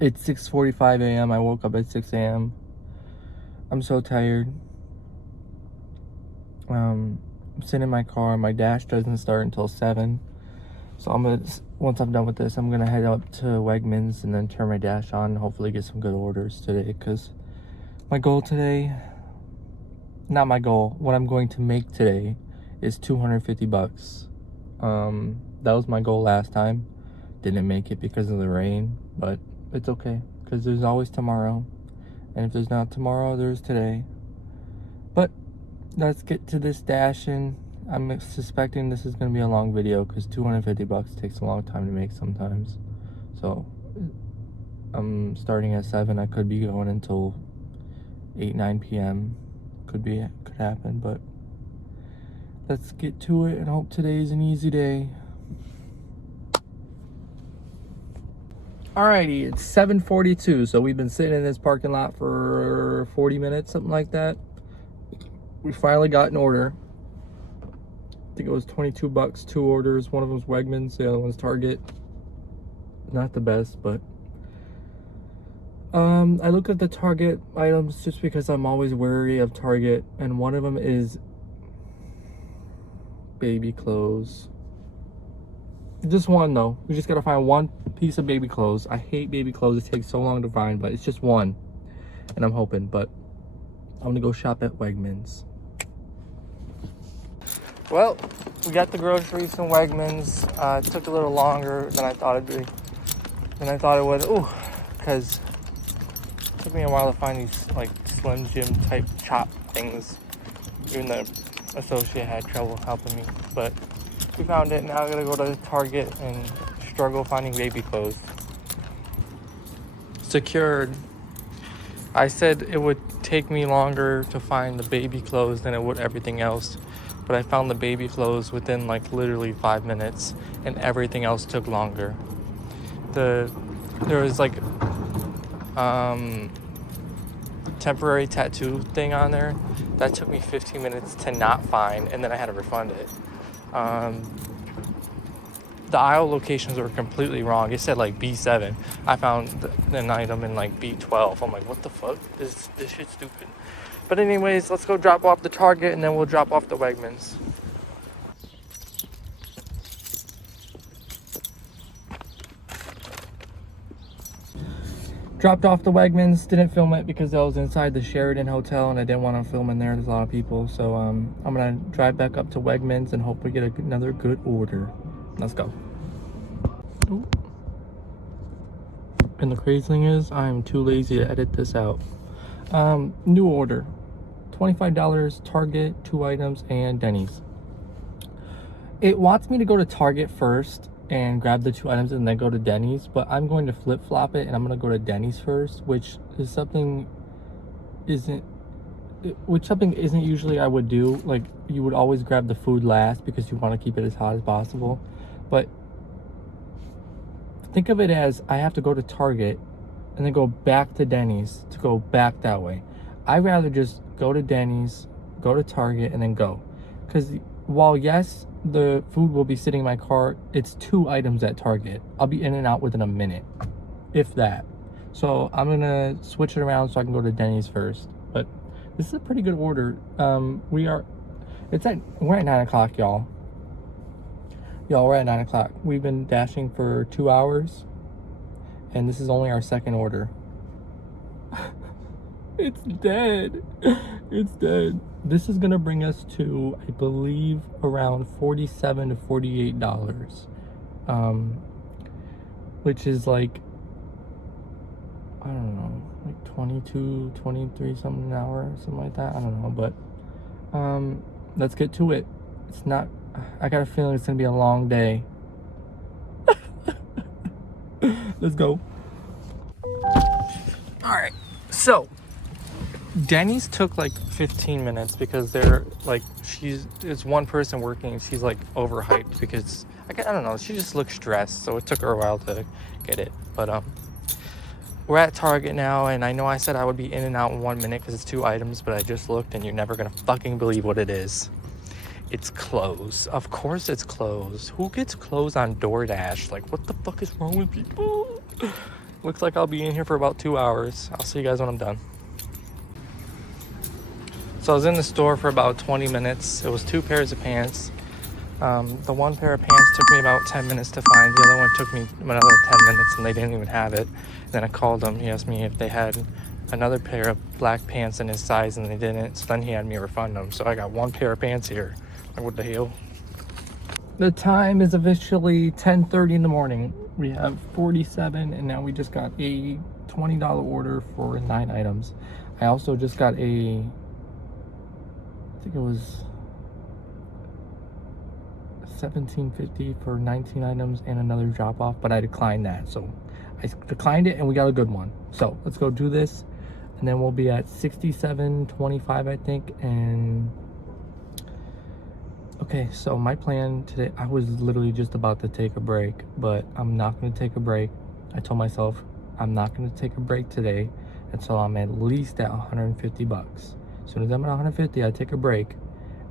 It's 6:45 a.m. I woke up at 6 a.m. I'm so tired. I'm sitting in my car. My dash doesn't start until 7. So once I'm done with this, I'm gonna head up to Wegmans and then turn my dash on and hopefully get some good orders today. Cause my goal today, not my goal, what I'm going to make today is 250 bucks. That was my goal last time. Didn't make it because of the rain, but it's okay because there's always tomorrow. And if there's not tomorrow, there's today. But let's get to this dash, and I'm suspecting this is going to be a long video because 250 bucks takes a long time to make sometimes. So I'm starting at 7. I could be going until 8-9 p.m. Could happen, but let's get to it and hope today's an easy day. Alrighty, it's 7:42, so we've been sitting in this parking lot for 40 minutes, something like that. We finally got an order. I think it was 22 bucks, 2 orders. One of them's Wegmans, the other one's Target. Not the best, but I look at the Target items just because I'm always wary of Target, and one of them is baby clothes. Just one though. We just gotta find one piece of baby clothes. I hate baby clothes. It takes so long to find, but it's just one, and I'm hoping. But I'm gonna go shop at Wegmans. Well, we got the groceries from Wegmans. It took a little longer than I thought it would. Ooh, because it took me a while to find these like Slim Jim type chop things. Even the associate had trouble helping me, but we found it. Now I gotta go to Target and struggle finding baby clothes. Secured. I said it would take me longer to find the baby clothes than it would everything else, but I found the baby clothes within like literally 5 minutes, and everything else took longer. There was like temporary tattoo thing on there that took me 15 minutes to not find, and then I had to refund it. The aisle locations were completely wrong. It said like B7. I found an item in like B12. I'm like, what the fuck? This shit's stupid. But anyways, let's go drop off the Target and then we'll drop off the Wegmans. Dropped off the Wegmans. Didn't film it because I was inside the Sheridan Hotel and I didn't want to film in there. There's a lot of people. So I'm gonna drive back up to Wegmans and hope we get another good order. Let's go. Ooh. And the crazy thing is, I'm too lazy to edit this out. New order. $25, Target, 2 items, and Denny's. It wants me to go to Target first and grab the 2 items and then go to Denny's, but I'm going to flip-flop it and I'm going to go to Denny's first, which something isn't usually I would do. Like, you would always grab the food last because you want to keep it as hot as possible. But think of it as I have to go to Target and then go back to Denny's to go back that way. I'd rather just go to Denny's, go to Target, and then go. Because while yes, the food will be sitting in my car, it's 2 items at Target. I'll be in and out within a minute, if that. So I'm gonna switch it around so I can go to Denny's first. But this is a pretty good order. We're at 9 o'clock, y'all. We're at 9 o'clock. We've been dashing for 2 hours, and this is only our second order. It's dead. It's dead. This is gonna bring us to, I believe, around $47 to $48. Which is like, I don't know, like 22, 23 something an hour, something like that. I don't know, but let's get to it. I got a feeling it's gonna be a long day. Let's go. All right, so Denny's took like 15 minutes because they're like, it's one person working and she's like overhyped because I don't know, she just looks stressed, so it took her a while to get it. But we're at Target now, and I know I said I would be in and out in 1 minute because it's 2 items, but I just looked and you're never gonna fucking believe what it is. It's clothes. Of course it's clothes. Who gets clothes on DoorDash? Like, what the fuck is wrong with people? Looks like I'll be in here for about 2 hours. I'll see you guys when I'm done. So I was in the store for about 20 minutes. It was 2 pairs of pants. The one pair of pants took me about 10 minutes to find. The other one took me another 10 minutes and they didn't even have it. And then I called him. He asked me if they had another pair of black pants in his size and they didn't. So then he had me refund them. So I got 1 pair of pants here. Like, what the hell? The time is officially 10:30 in the morning. We have 47 and now we just got a $20 order for 9 items. I also just got I think it was $17.50 for 19 items and another drop off, but I declined that. So I declined it and we got a good one. So let's go do this and then we'll be at 67.25 I think. And okay, so my plan today, I was literally just about to take a break, but I'm not going to take a break. I told myself I'm not going to take a break today until I'm at least at 150 bucks. As soon as I'm at 150, I take a break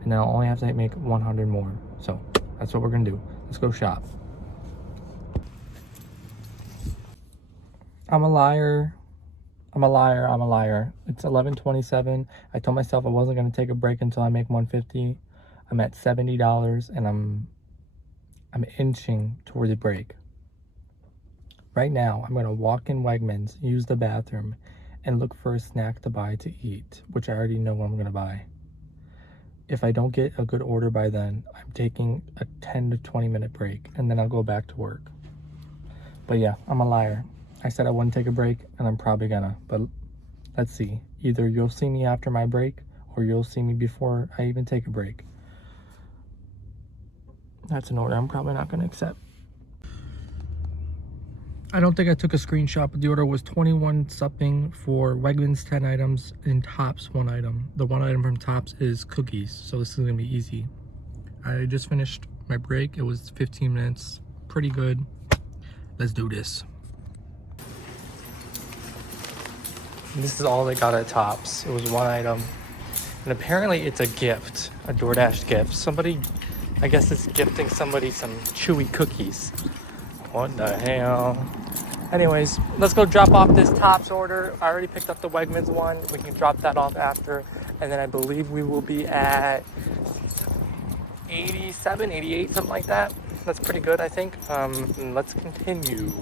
and then I'll only have to make 100 more. So that's what we're gonna do. Let's go shop. I'm a liar. It's 11:27. I told myself I wasn't gonna take a break until I make 150. I'm at $70 and I'm inching toward the break. Right now, I'm gonna walk in Wegmans, use the bathroom, and look for a snack to buy to eat, which I already know what I'm gonna buy. If I don't get a good order by then, I'm taking a 10 to 20 minute break and then I'll go back to work. But yeah, I'm a liar. I said I wouldn't take a break and I'm probably gonna, but let's see. Either you'll see me after my break or you'll see me before I even take a break. That's an order I'm probably not gonna accept. I don't think I took a screenshot, but the order was 21 something for Wegmans 10 items and Tops 1 item. The 1 item from Tops is cookies, so this is gonna be easy. I just finished my break. It was 15 minutes, pretty good. Let's do this. This is all they got at Tops. It was 1 item. And apparently it's a gift, a DoorDash gift. Somebody, I guess it's gifting somebody some chewy cookies. What the hell? Anyways, let's go drop off this Tops order. I already picked up the Wegmans one. We can drop that off after. And then I believe we will be at 87, 88, something like that. That's pretty good, I think. Let's continue.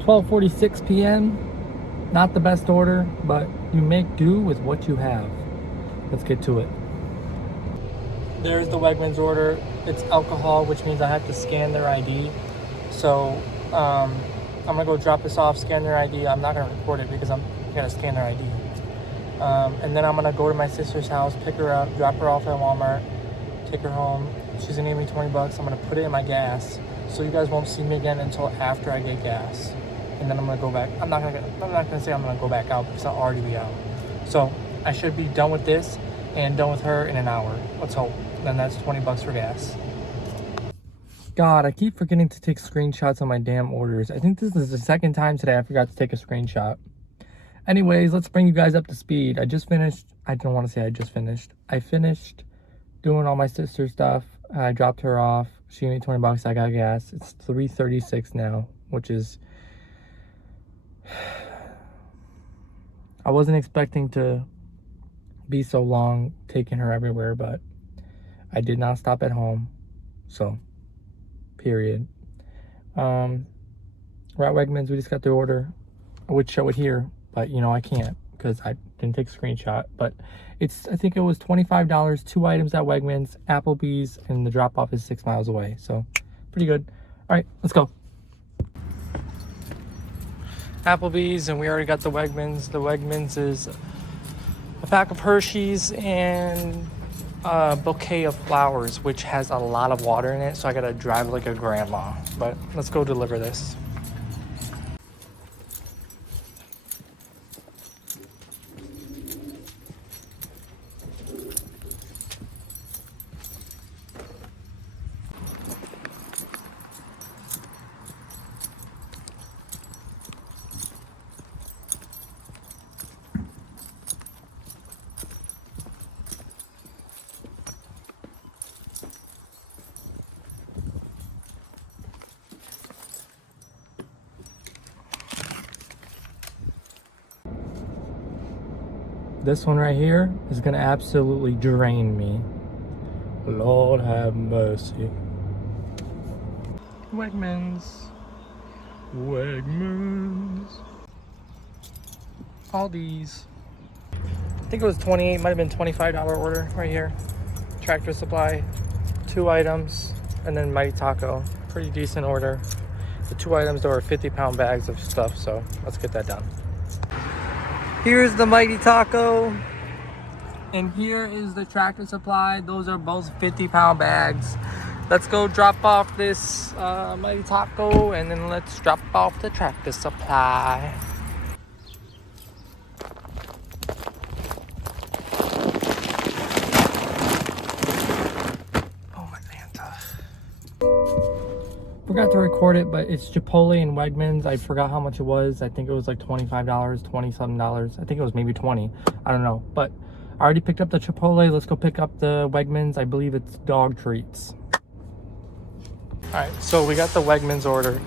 $12:46 p.m. Not the best order, but you make do with what you have. Let's get to it. There's the Wegmans order. It's alcohol, which means I have to scan their ID. So I'm gonna go drop this off, scan their ID. I'm not gonna record it because I'm gonna scan their ID. And then I'm gonna go to my sister's house, pick her up, drop her off at Walmart, take her home. She's gonna give me 20 bucks. I'm gonna put it in my gas. So you guys won't see me again until after I get gas. And then I'm gonna go back. I'm not gonna say I'm gonna go back out because I'll already be out. So I should be done with this and done with her in an hour. Let's hope. Then that's 20 bucks for gas. God, I keep forgetting to take screenshots on my damn orders. I think this is the second time today I forgot to take a screenshot. Anyways, let's bring you guys up to speed. I just finished. I don't want to say I just finished. I finished doing all my sister's stuff. I dropped her off. She gave me 20 bucks. I got gas. It's 3:36 now, which is... I wasn't expecting to be so long taking her everywhere, but I did not stop at home. So, period. We're at Wegmans. We just got the order. I would show it here, but you know I can't because I didn't take a screenshot. But it's, I think it was $25, 2 items at Wegmans, Applebee's, and the drop off is 6 miles away. So, pretty good. All right, let's go. Applebee's, and we already got the Wegmans. The Wegmans is a pack of Hershey's and a bouquet of flowers, which has a lot of water in it, so I gotta drive like a grandma. But let's go deliver this. This one right here is gonna absolutely drain me. Lord have mercy. Wegmans. Wegmans. Aldi's. I think it was 28, might have been $25 order right here. Tractor Supply, 2 items, and then Mighty Taco. Pretty decent order. The 2 items, there were 50-pound bags of stuff, so let's get that done. Here's the Mighty Taco, and here is the Tractor Supply. Those are both 50-pound bags. Let's go drop off this Mighty Taco, and then let's drop off the Tractor Supply. Forgot to record it, but it's Chipotle and Wegmans. I forgot how much it was. I think it was like $25, 20 something dollars. I think it was maybe 20. I don't know. But I already picked up the Chipotle. Let's go pick up the Wegmans. I believe it's dog treats. Alright, so we got the Wegmans order.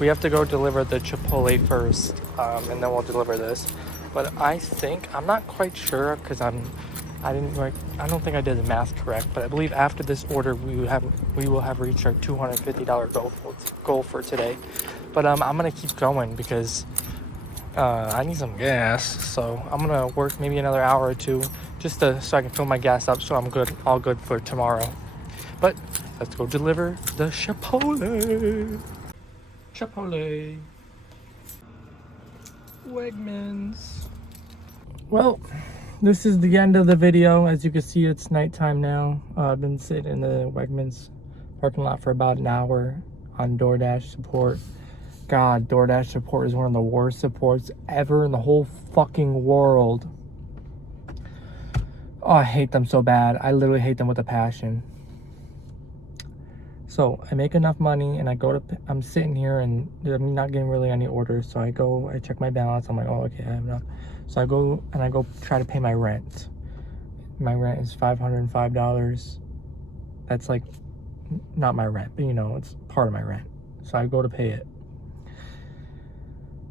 We have to go deliver the Chipotle first, and then we'll deliver this. But I think, I'm not quite sure because I don't think I did the math correct, but I believe after this order we will have reached our $250 goal for today. But I'm gonna keep going because I need some gas, so I'm gonna work maybe another hour or two just so I can fill my gas up, so I'm all good for tomorrow. But let's go deliver the Chipotle. Wegmans. Well, this is the end of the video. As you can see, it's nighttime now. I've been sitting in the Wegmans parking lot for about an hour on DoorDash support. God, DoorDash support is one of the worst supports ever in the whole fucking world. Oh, I hate them so bad. I literally hate them with a passion. So I make enough money and I'm sitting here and I'm not getting really any orders. So I check my balance. I'm like, oh, okay, I have enough. So I go try to pay my rent. My rent is $505. That's like not my rent, but it's part of my rent. So I go to pay it.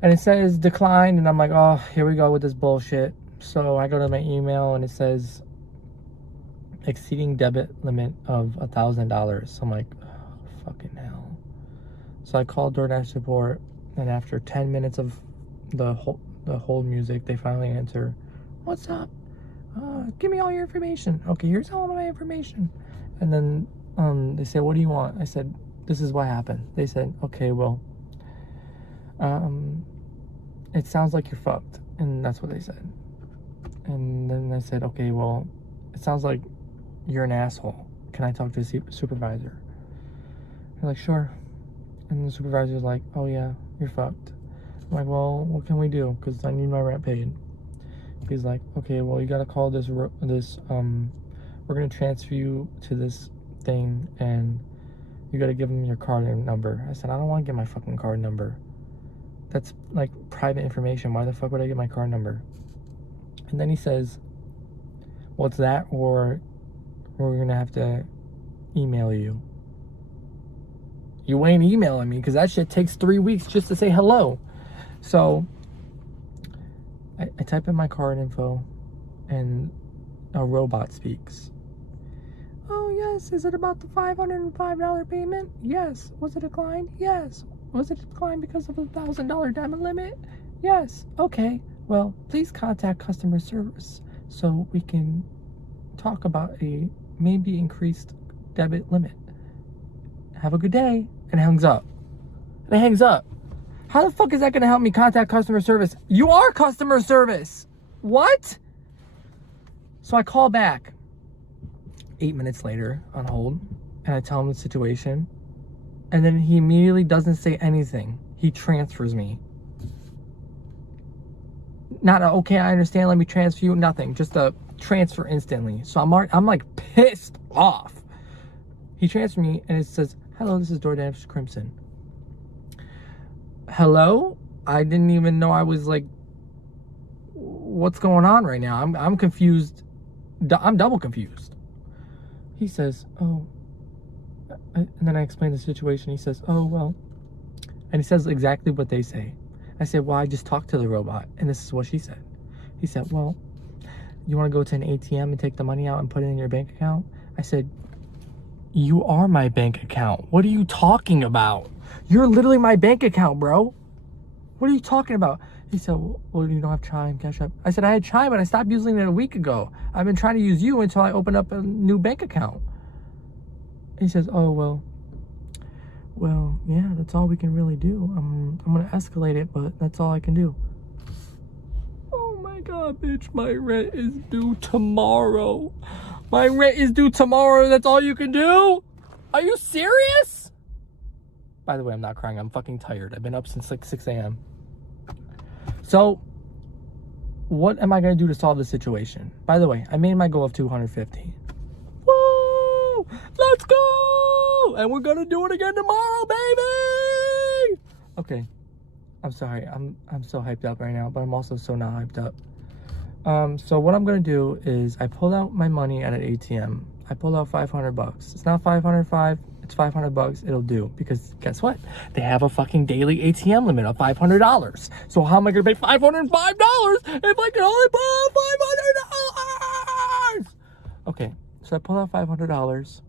And it says declined, and I'm like, oh, here we go with this bullshit. So I go to my email and it says exceeding debit limit of $1,000. So I'm like, oh, fucking hell. So I called DoorDash support, and after 10 minutes of the hold music, they finally answer, what's up? Give me all your information. Okay, here's all of my information. And then they said, what do you want? I said, this is what happened. They said, okay, well, it sounds like you're fucked. And that's what they said. And then I said, okay, well, it sounds like you're an asshole. Can I talk to the supervisor? They're like, sure. And the supervisor's like, oh yeah, you're fucked. I'm like, well, what can we do? Because I need my rent paid. He's like, okay, well, you gotta call this, we're gonna transfer you to this thing, and you gotta give them your card number. I said, I don't want to get my fucking card number. That's like private information. Why the fuck would I get my card number? And then he says, well, it's that, or we're gonna have to email you. You ain't emailing me, because that shit takes 3 weeks just to say hello. So I type in my card info, and a robot speaks. Oh yes, is it about the $505 payment? Yes. Was it declined? Yes. Was it declined because of the $1,000 debit limit? Yes. Okay. Well, please contact customer service so we can talk about a maybe increased debit limit. Have a good day. And it hangs up. And it hangs up. How the fuck is that going to help me contact customer service? You are customer service. What? So I call back 8 minutes later on hold, and I tell him the situation. And then he immediately doesn't say anything. He transfers me. Not a, okay, I understand, let me transfer you. Nothing. Just a transfer instantly. So I'm like pissed off. He transferred me, and it says, hello, this is DoorDash Crimson. Hello? I didn't even know I was like, what's going on right now? I'm confused. I'm double confused. He says, oh. And then I explain the situation. He says, oh, well. And he says exactly what they say. I said, well, I just talked to the robot, and this is what she said. He said, well, you want to go to an ATM and take the money out and put it in your bank account? I said, you are my bank account. What are you talking about? You're literally my bank account, bro. What are you talking about? He said, well, you don't have Chime, Cash App. I said, I had Chime, but I stopped using it a week ago. I've been trying to use you until I open up a new bank account. He says, oh, well, yeah, that's all we can really do. I'm going to escalate it, but that's all I can do. Oh my God, bitch, my rent is due tomorrow. My rent is due tomorrow. That's all you can do? Are you serious? By the way, I'm not crying. I'm fucking tired. I've been up since like 6 a.m. So, what am I going to do to solve the situation? By the way, I made my goal of 250. Woo! Let's go! And we're going to do it again tomorrow, baby! Okay. I'm sorry. I'm so hyped up right now, but I'm also so not hyped up. So what I'm going to do is I pulled out my money at an ATM. I pulled out $500. It's not 505. It's $500. It'll do, because guess what? They have a fucking daily ATM limit of $500. So how am I gonna pay $505 if I can only pull out $500? Okay, so I pull out $500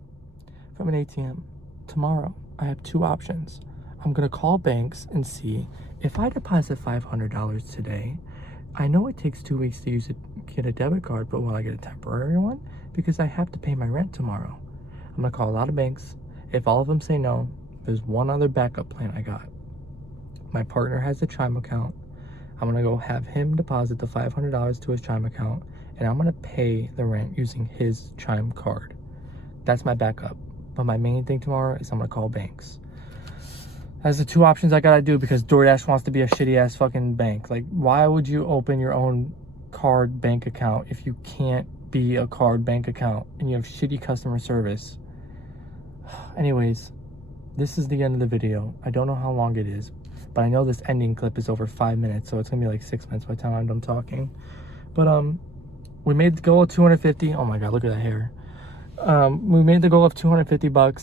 from an ATM. Tomorrow, I have two options. I'm gonna call banks and see if I deposit $500 today. I know it takes 2 weeks to get a debit card, but will I get a temporary one? Because I have to pay my rent tomorrow. I'm gonna call a lot of banks. If all of them say no, there's one other backup plan I got. My partner has a Chime account. I'm gonna go have him deposit the $500 to his Chime account, and I'm gonna pay the rent using his Chime card. That's my backup. But my main thing tomorrow is I'm gonna call banks. That's the two options I gotta do, because DoorDash wants to be a shitty ass fucking bank. Like, why would you open your own card bank account if you can't be a card bank account and you have shitty customer service? Anyways, this is the end of the video. I don't know how long it is, but I know this ending clip is over 5 minutes, so it's gonna be like 6 minutes by the time I'm done talking. But we made the goal of 250. Oh my God, look at that hair. We made the goal of $250.